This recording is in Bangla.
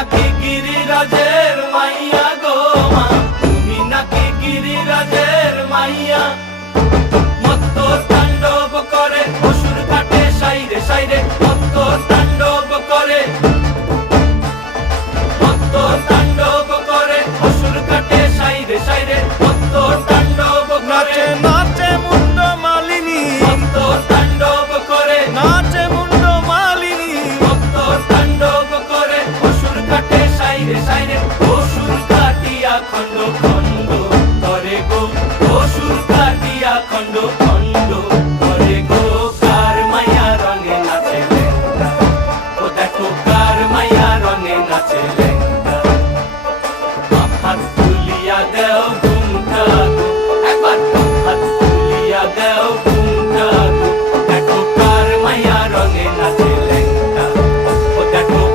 নাকি গিরিরাজের মাইয়া গো মা, তুমি নাকি গিরিরাজের মাইয়া। মত্ত তাণ্ডব করে অসুর ঘাটে সাইরে সাইরে, মত্ত